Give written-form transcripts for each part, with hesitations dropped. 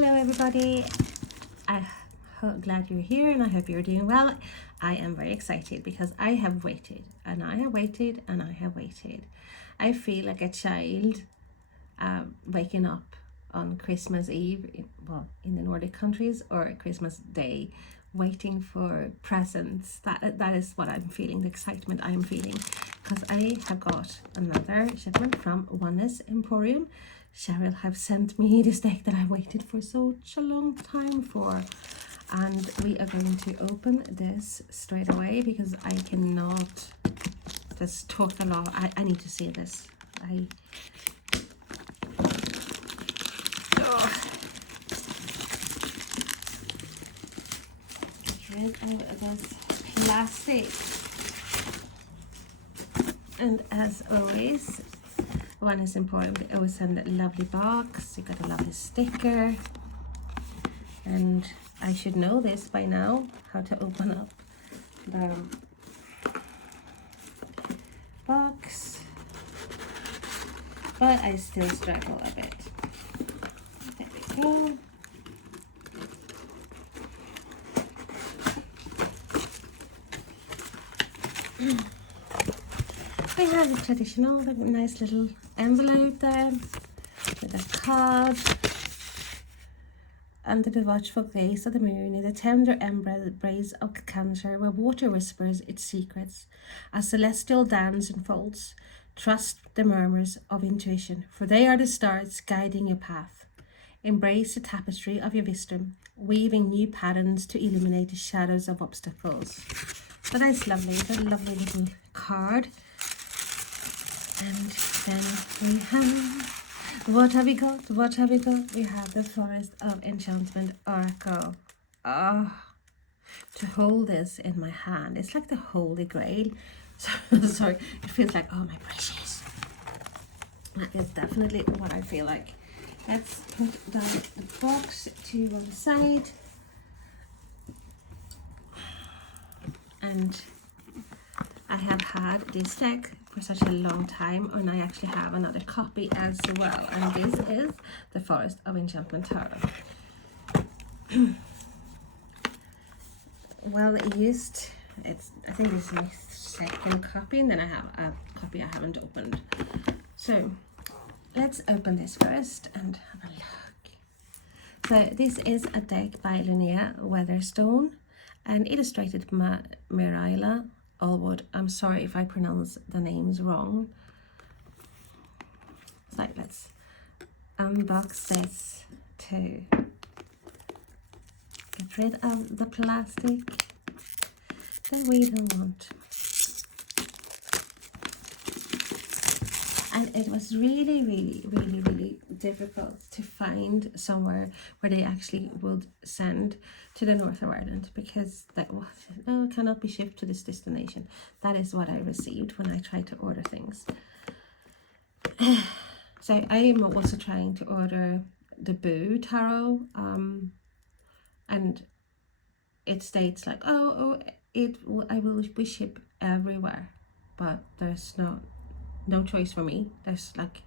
Hello everybody, I'm glad you're here and I hope you're doing well. I am very excited because I have waited and I have waited and I have waited. I feel like a child waking up on Christmas Eve, in the Nordic countries, or Christmas Day, waiting for presents. That is what I'm feeling, the excitement I'm feeling, because I have got another shipment from Oneness Emporium. Cheryl have sent me this deck that I waited for such a long time for, and we are going to open this straight away because I cannot just talk a lot. I need to see this. Get rid of this plastic, and as always, one is important. They always send a lovely box. You got a lovely sticker, and I should know this by now, how to open up the box, but I still struggle a bit. There we go. I have the traditional, nice little envelope there with a card. Under the watchful gaze of the moon, in the tender embrace of Cancer, where water whispers its secrets, a celestial dance unfolds. Trust the murmurs of intuition, for they are the stars guiding your path. Embrace the tapestry of your wisdom, weaving new patterns to illuminate the shadows of obstacles. So that's lovely. It's a lovely little card. And then we have, what have we got? What have we got? We have the Forest of Enchantment Oracle. To hold this in my hand, it's like the Holy Grail. Sorry, it feels like, oh my precious. That is definitely what I feel like. Let's put down the box to one side. And I have had this deck for such a long time, and I actually have another copy as well, and this is the Forest of Enchantment Tarot. Well used. I think this is my second copy, and then I have a copy I haven't opened. So let's open this first and have a look. So this is a deck by Lunaea Weatherstone and illustrated by Meraylah, Allwood. I'm sorry if I pronounce the names wrong. So let's unbox this to get rid of the plastic that we don't want. And it was really difficult to find somewhere where they actually would send to the north of Ireland, because that was, no, cannot be shipped to this destination. That is what I received when I tried to order things. So I am also trying to order the Boo Tarot, and it states like, I will be shipped everywhere, but there's no choice for me. There's like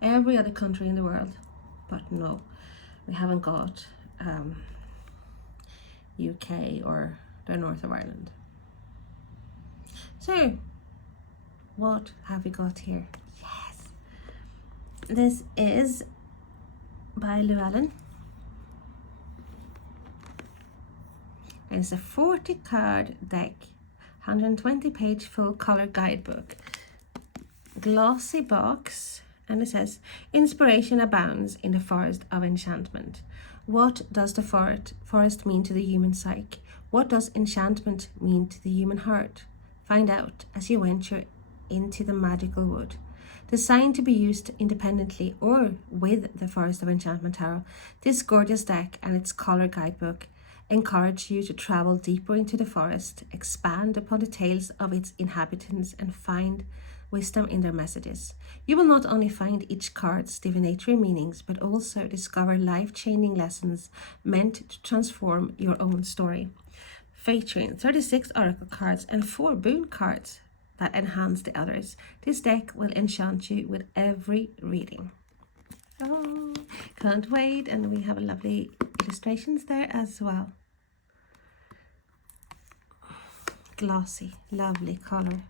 every other country in the world, but no, we haven't got UK or the north of Ireland. So what have we got here? Yes, this is by Llewellyn, and it's a 40 card deck, 120 page full color guidebook, glossy box, and it says, inspiration abounds in the Forest of Enchantment. What does the forest mean to the human psyche? What does enchantment mean to the human heart? Find out as you venture into the magical wood. Designed to be used independently or with the Forest of Enchantment Tarot, this gorgeous deck and its color guidebook encourage you to travel deeper into the forest, expand upon the tales of its inhabitants, and find wisdom in their messages. You will not only find each card's divinatory meanings, but also discover life-changing lessons meant to transform your own story. Featuring 36 oracle cards and 4 boon cards that enhance the others, this deck will enchant you with every reading. Oh, can't wait. And we have lovely illustrations there as well. Glossy, lovely color.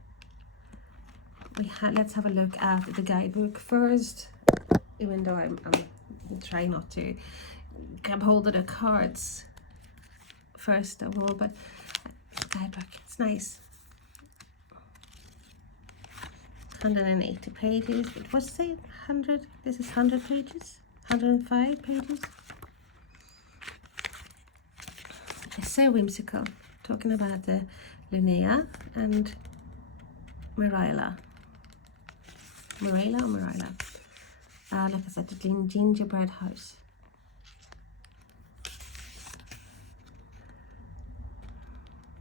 Let's have a look at the guidebook first, even though I'm trying not to grab hold of the cards first of all, but guidebook, it's nice. 180 pages. It was say 100. This is 100 pages, 105 pages. It's so whimsical, talking about the Lunaea and Meraylah. Meraylah or Meraylah? Like I said, the gingerbread house.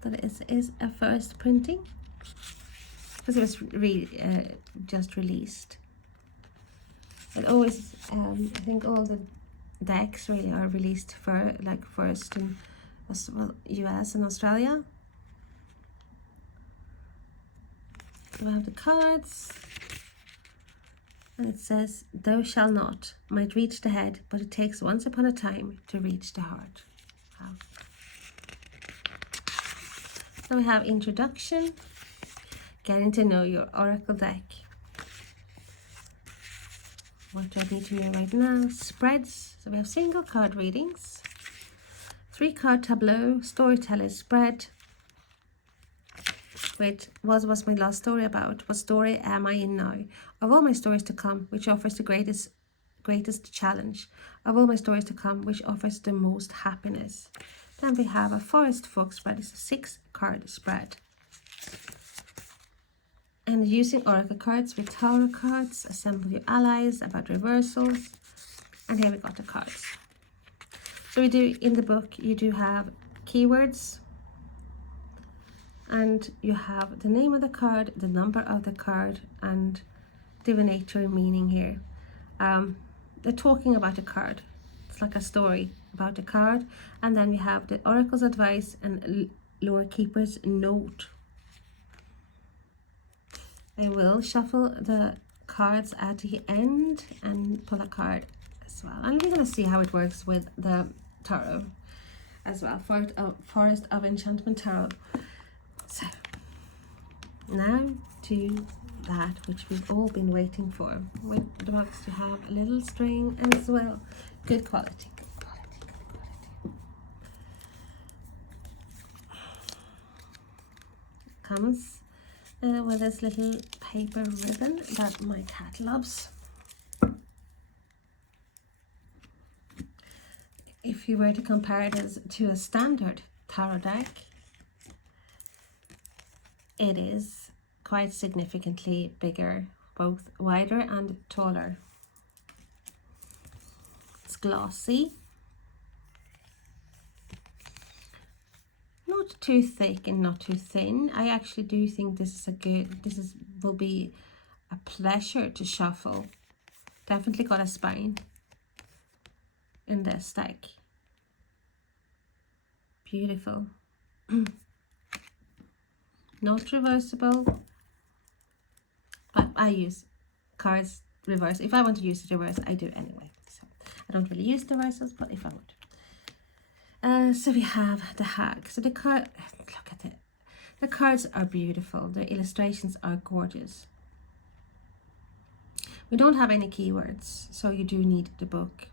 That is a first printing, because it was just released. It always, I think all the decks really are released for like first in US and Australia. We have the cards, and it says, "Thou shall not, might reach the head, but it takes once upon a time to reach the heart." Wow. So we have introduction, getting to know your oracle deck. What do I need to know right now? Spreads. So we have single card readings, 3-card tableau, storyteller spread, which was my last story about. What story am I in now? Of all my stories to come, which offers the greatest challenge? Of all my stories to come, which offers the most happiness? Then we have a forest folk spread. It's a 6-card spread. And using oracle cards with tarot cards, assemble your allies, about reversals. And here we got the cards. So we do, in the book, you do have keywords, and you have the name of the card, the number of the card, and divinatory meaning here. They're talking about a card. It's like a story about a card. And then we have the oracle's advice and lore keeper's note. I will shuffle the cards at the end and pull a card as well. And we're going to see how it works with the tarot as well. Forest of Enchantment Tarot. So, now to that which we've all been waiting for. With the box to have a little string as well. Good quality, good quality, good quality. Comes with this little paper ribbon that my cat loves. If you were to compare it to a standard tarot deck, it is quite significantly bigger, both wider and taller. It's glossy, not too thick and not too thin. I actually do think this will be a pleasure to shuffle. Definitely got a spine in this deck. Beautiful. Not reversible, but I use cards reverse. If I want to use it reverse, I do anyway. So I don't really use the reversals, but if I would. So we have the hag. So the card, look at it. The cards are beautiful. The illustrations are gorgeous. We don't have any keywords, so you do need the book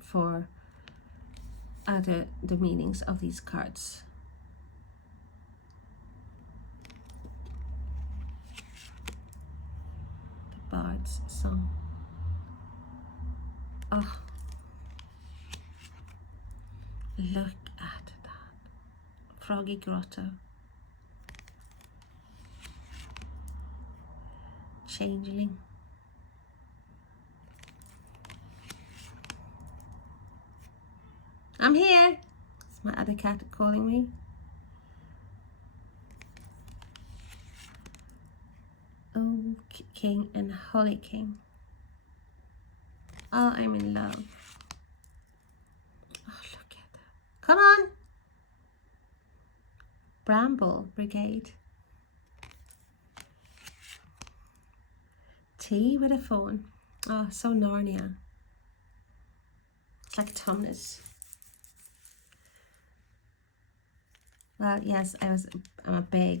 for the meanings of these cards. The Bard's Song. Oh, look at that. Froggy Grotto. Changeling. I'm here. It's my other cat calling me. Oak King and Holly King. Oh, I'm in love. Oh, look at that. Come on. Bramble Brigade. Tea with a phone. Oh, so Narnia. It's like Thomas. Well, yes, I'm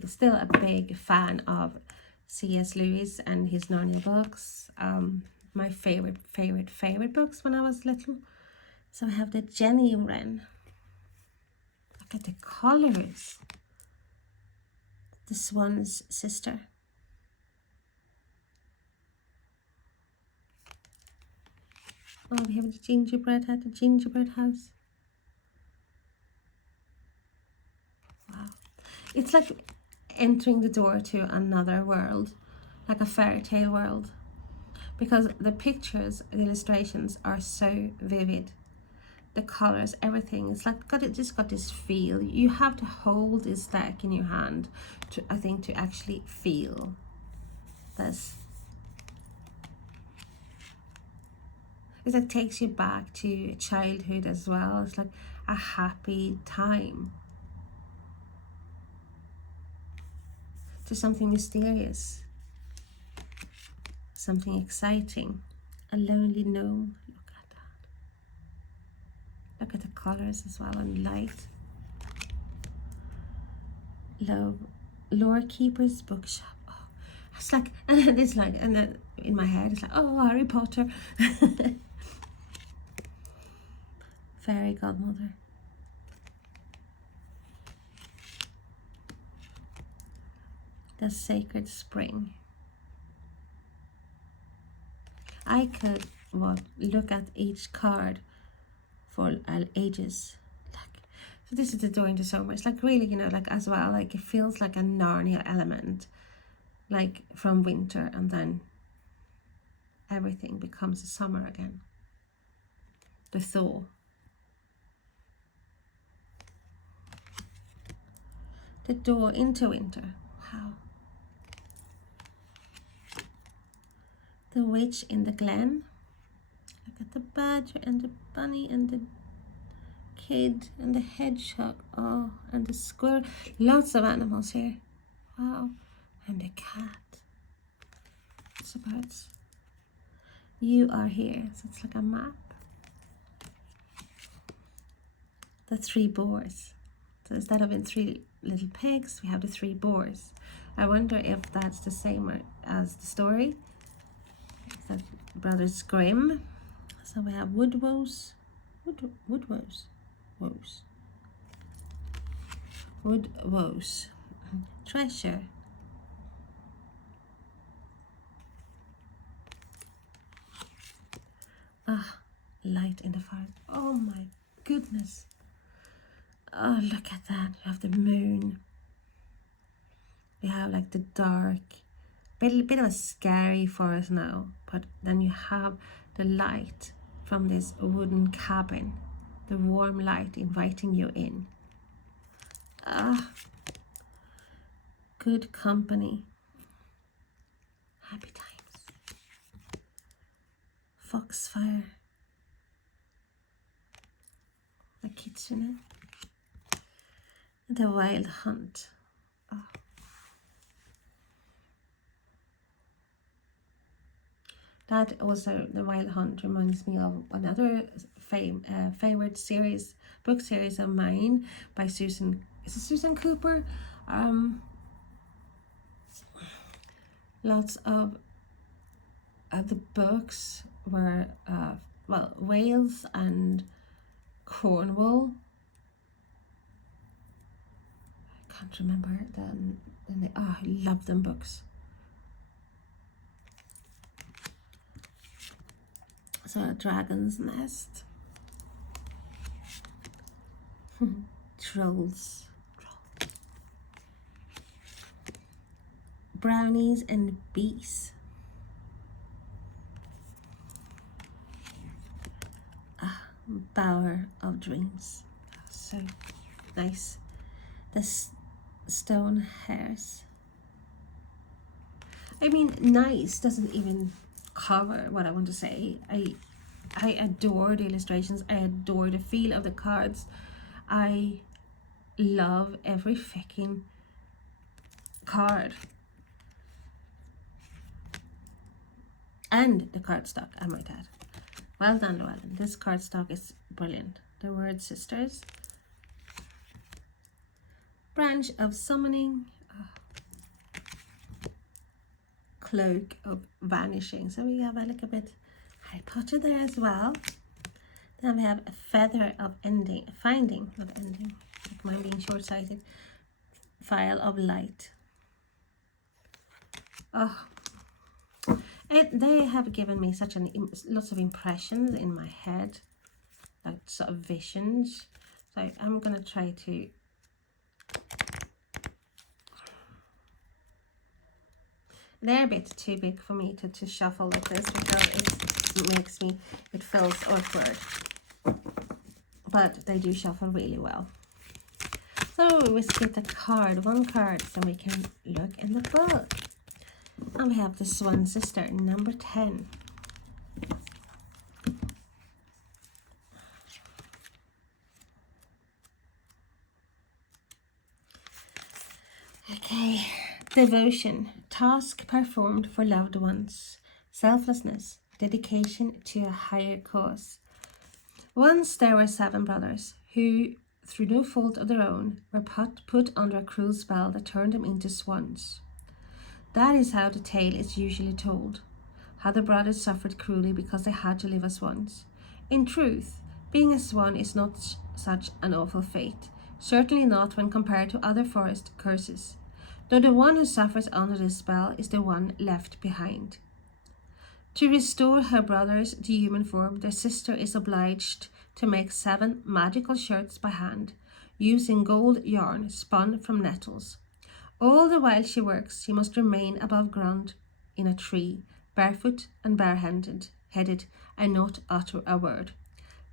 still a big fan of C.S. Lewis and his Narnia books. My favorite books when I was little. So I have the Jenny Wren. Look at the colors. The Swan's sister. Oh, we have the gingerbread hat, the gingerbread house. Wow. It's like entering the door to another world, like a fairy tale world. Because the pictures, the illustrations are so vivid. The colors, everything. It's like just got this feel. You have to hold this deck in your hand to, I think, to actually feel this. It's like takes you back to childhood as well. It's like a happy time. To something mysterious. Something exciting. A lonely gnome. Look at that. Look at the colors as well and light. Lore Keeper's Bookshop. Oh, it's like, and it's like, and then in my head it's like, oh, Harry Potter. Fairy Godmother. The Sacred Spring. I could look at each card for ages. Like, so this is the door into so much. Like really, you know, like as well, like it feels like a Narnia element. Like from winter and then everything becomes a summer again. The thaw. The door into winter. Wow. The Witch in the Glen. Look at the badger and the bunny and the kid and the hedgehog. Oh, and the squirrel. Lots of animals here. Wow. And the cat. It's the birds. You are here. So it's like a map. The 3 boars. So instead of in 3 little pigs, we have the 3 boars. I wonder if that's the same as the story. That Brothers Grimm. So we have woodwoes, treasure. Ah, light in the fire. Oh my goodness. Oh, look at that. You have the moon. We have like the dark, bit of a scary forest now, but then you have the light from this wooden cabin, the warm light inviting you in. Ah, good company. Happy times. Foxfire. The kitchen. The Wild Hunt. Oh. That also, the Wild Hunt reminds me of another favorite book series of mine by Susan. Is it Susan Cooper? Lots of the books were well, Wales and Cornwall. I can't remember I love them books. So a Dragon's Nest. Trolls. Brownies and Bees. Bower of Dreams. So nice. The Stone Hares. I mean, nice doesn't even cover what I want to say. I adore the illustrations. I adore the feel of the cards. I love every fucking card. And the cardstock, I might add. Well done, Llewellyn. This cardstock is brilliant. The word sisters. Branch of summoning. Cloak of vanishing. So we have a little bit Harry Potter there as well. Then we have a feather of ending, finding of ending. Like mine being short-sighted. File of light. Oh, they have given me such lots of impressions in my head, like sort of visions. So I'm gonna try to they're a bit too big for me to shuffle like this because it feels awkward. But they do shuffle really well. So we split a card, one card, so we can look in the book. And we have the Swan Sister, number 10. Okay, devotion, task performed for loved ones, selflessness, dedication to a higher cause. Once there were 7 brothers who, through no fault of their own, were put under a cruel spell that turned them into swans. That is how the tale is usually told, how the brothers suffered cruelly because they had to live as swans. In truth, being a swan is not such an awful fate, certainly not when compared to other forest curses, though the one who suffers under this spell is the one left behind. To restore her brothers to human form, their sister is obliged to make 7 magical shirts by hand, using gold yarn spun from nettles. All the while she works, she must remain above ground in a tree, barefoot and barehanded, and not utter a word.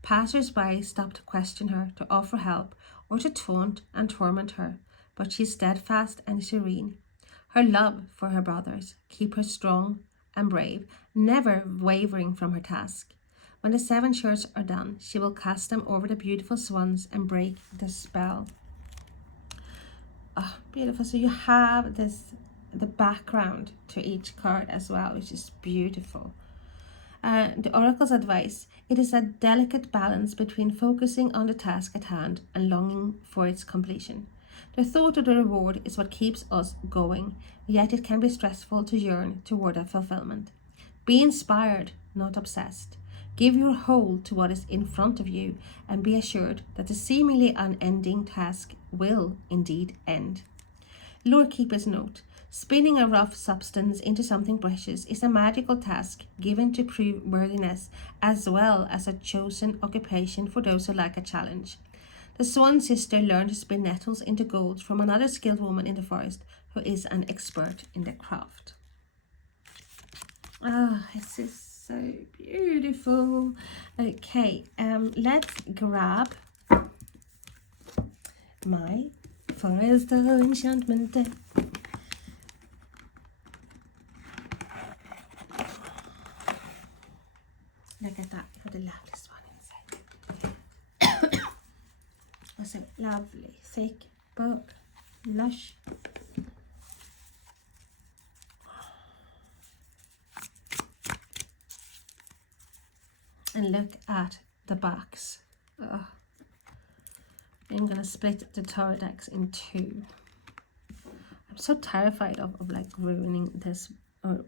Passers-by stop to question her, to offer help, or to taunt and torment her, but she is steadfast and serene. Her love for her brothers keep her strong and brave, never wavering from her task. When the 7 shirts are done, she will cast them over the beautiful swans and break the spell. Oh, beautiful. So you have the background to each card as well, which is beautiful. The Oracle's advice: it is a delicate balance between focusing on the task at hand and longing for its completion. The thought of the reward is what keeps us going, yet it can be stressful to yearn toward a fulfillment. Be inspired, not obsessed. Give your whole to what is in front of you, and be assured that the seemingly unending task will indeed end. Lore Keeper's note: spinning a rough substance into something precious is a magical task given to prove worthiness, as well as a chosen occupation for those who like a challenge. The Swan Sister learned to spin nettles into gold from another skilled woman in the forest who is an expert in the craft. Ah, this is so beautiful. Okay, let's grab my Forest of Enchantment deck. Look at that, for the lovely swan inside. Also lovely, thick book, lush. And look at the box. Oh. I'm gonna split the tarot decks in 2. I'm so terrified of like ruining this. There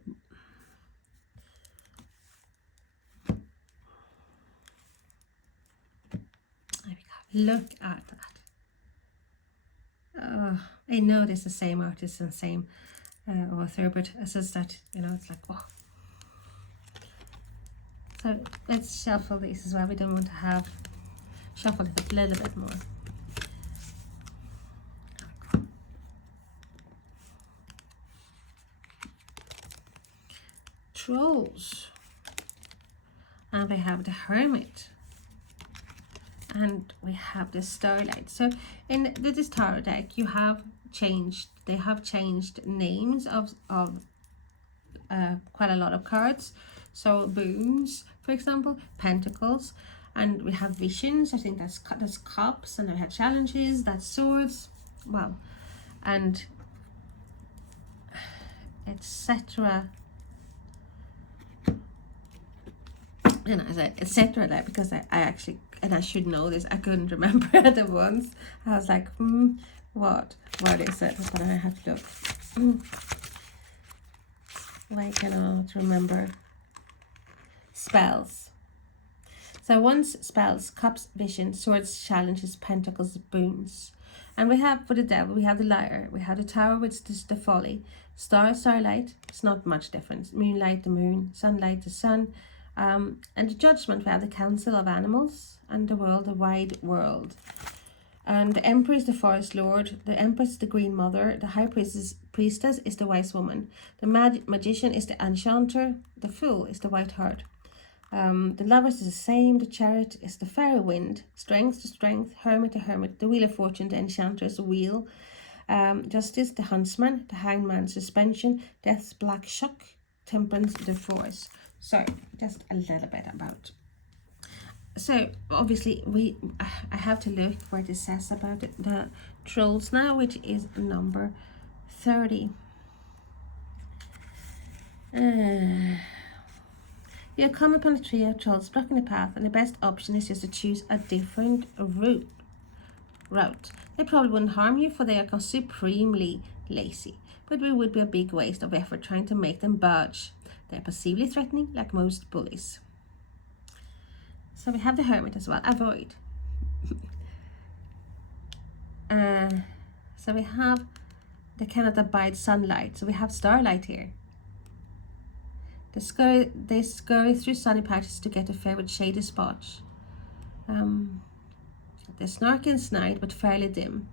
we go. Look at that. I know this is the same artist and same author, but it's just that, you know, it's like, wow. So let's shuffle these as well. We don't want to have shuffle it a little bit more. Trolls. And we have the Hermit. And we have the Starlight. So in this tarot deck, they have changed names of quite a lot of cards. So Boons, for example, Pentacles, and we have Visions. I think that's Cups, and then we have Challenges, that's Swords. Wow, and etc. And I said, etc. there, because I actually, and I should know this, I couldn't remember the ones. I was like, what is it? But I have to look. Why I cannot remember. Spells. So once spells, cups, vision, swords, challenges, pentacles, boons. And we have, for the devil, we have the liar, we have the tower, which is the folly, star, starlight, it's not much difference, moonlight, the moon, sunlight, the sun, and the judgment, we have the council of animals, and the world, the wide world. And the emperor is the forest lord, the empress is the green mother, the high priestess is the wise woman, the magician is the enchanter, the fool is the white hart. The lovers is the same, the chariot is the fairy wind, strength to strength, hermit to hermit, the wheel of fortune, the enchanter's wheel, justice, the huntsman, the hangman, suspension, death's black shock, temperance, the force. So just a little bit about. So obviously I have to look where it says about the trolls now, which is number 30. You come upon a trio of trolls blocking the path, and the best option is just to choose a different route. They probably wouldn't harm you, for they are supremely lazy, but it would be a big waste of effort trying to make them budge. They're passively threatening, like most bullies. So we have the hermit as well. Avoid. So we have they cannot abide sunlight. So we have starlight here. They scurry through sunny patches to get a favorite shady spot. They're snarky and snide, but fairly dim.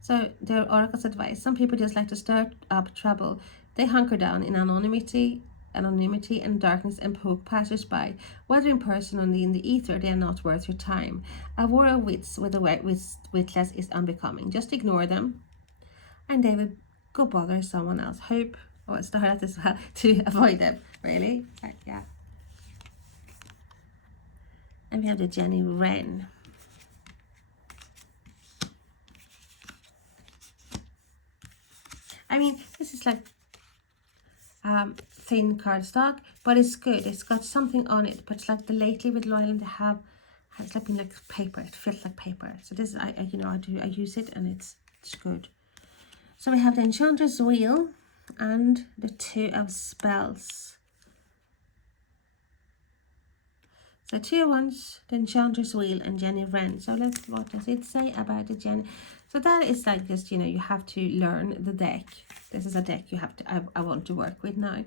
So their oracle's advice: some people just like to stir up trouble. They hunker down in anonymity and darkness and poke passers-by. Whether in person or in the ether, they are not worth your time. A war of wits with the witless is unbecoming. Just ignore them, and they will go bother someone else. Hope, start as well, to avoid them. Really? Right, yeah. And we have the Jenny Wren. I mean, this is like thin cardstock, but it's good. It's got something on it, but it's like the lately with Llewellyn they have, it's like been like paper. It feels like paper. So this I use it, and it's good. So we have the Enchanter's Wheel and the Two of Spells. So 2 of Wands, the Enchanter's Wheel, and Jenny Wren. So what does it say about the Jenny? So that is like just, you have to learn the deck. This is a deck you have to, I want to work with now.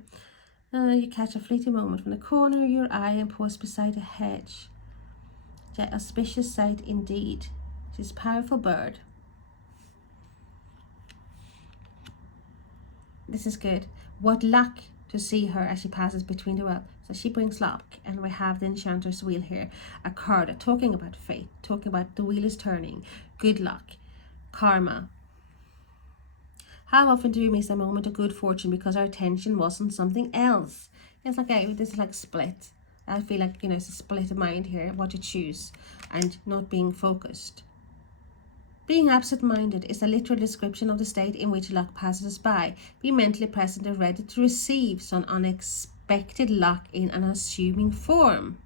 You catch a fleeting moment from the corner of your eye and pause beside a hedge. Yeah, auspicious sight indeed. She's a powerful bird. This is good. What luck to see her as she passes between the well. So she brings luck, and we have the Enchanter's Wheel here, a card talking about fate, talking about the wheel is turning, good luck, karma. How often do we miss a moment of good fortune because our attention was on something else? It's like, this is like split. I feel like, it's a split of mind here, what to choose, and not being focused. Being absent-minded is a literal description of the state in which luck passes us by. Be mentally present and ready to receive some unexpected luck in an unassuming form.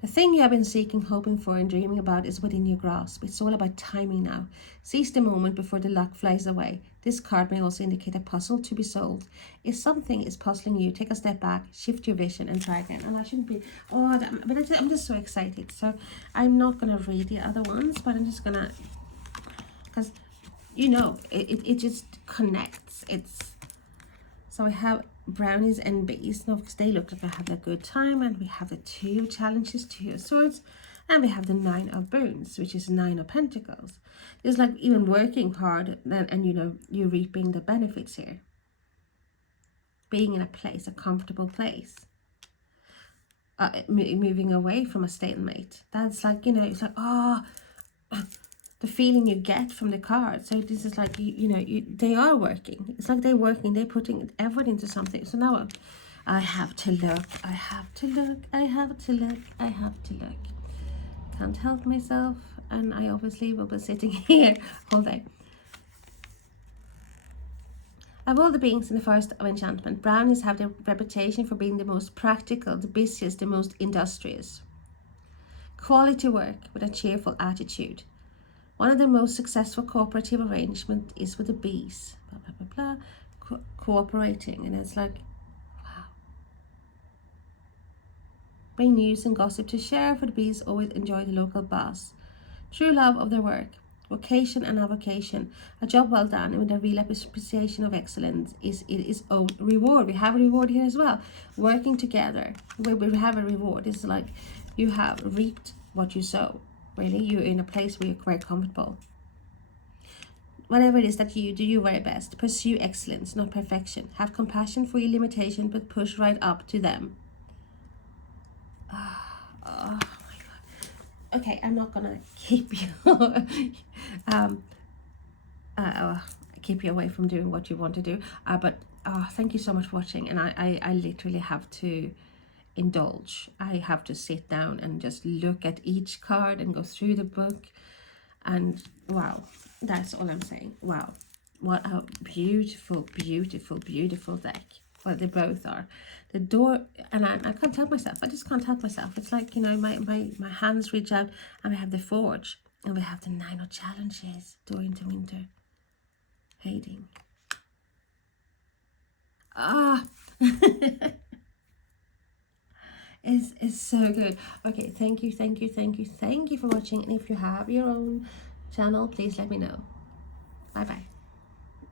The thing you have been seeking, hoping for, and dreaming about is within your grasp. It's all about timing now. Seize the moment before the luck flies away. This card may also indicate a puzzle to be solved. If something is puzzling you, take a step back, shift your vision, and try again. And I shouldn't be, but I'm just so excited. So I'm not going to read the other ones, but I'm just going to, because, it just connects. So we have brownies and bees. Now, because they look like they're having a good time, and we have the 2 challenges, 2 of swords, and we have the 9 of boons, which is 9 of pentacles. It's like even working hard, and you're reaping the benefits here. Being in a place, a comfortable place. Moving away from a stalemate. That's like, it's like, the feeling you get from the card. So this is like, they are working. It's like they're working. They're putting effort into something. So now I have to look. I have to look. I have to look. I have to look. Can't help myself. And I obviously will be sitting here all day. Of all the beings in the Forest of Enchantment, brownies have the reputation for being the most practical, the busiest, the most industrious. Quality work with a cheerful attitude. One of the most successful cooperative arrangements is with the bees. Blah, blah, blah, blah. Cooperating. And it's like, wow. Bring news and gossip to share, for the bees always enjoy the local buzz. True love of their work. Vocation and avocation. A job well done and with a real appreciation of excellence is its own reward. We have a reward here as well. Working together, where we have a reward. It's like you have reaped what you sow. Really, you're in a place where you're very comfortable. Whatever it is that you do, your very best. Pursue excellence, not perfection. Have compassion for your limitation, but push right up to them. Oh my God. Okay, I'm not gonna keep you keep you away from doing what you want to do. But thank you so much for watching. And I literally have to indulge. I have to sit down and just look at each card and go through the book. And wow, that's all I'm saying. Wow, what a beautiful, beautiful, beautiful deck. Well, they both are. The door, and I can't help myself. I just can't help myself. It's like, you know, my hands reach out, and we have the Forge, and we have the 9 of Challenges, Door into Winter, Hating. It's so good. Okay, thank you for watching. And if you have your own channel, please let me know. Bye bye.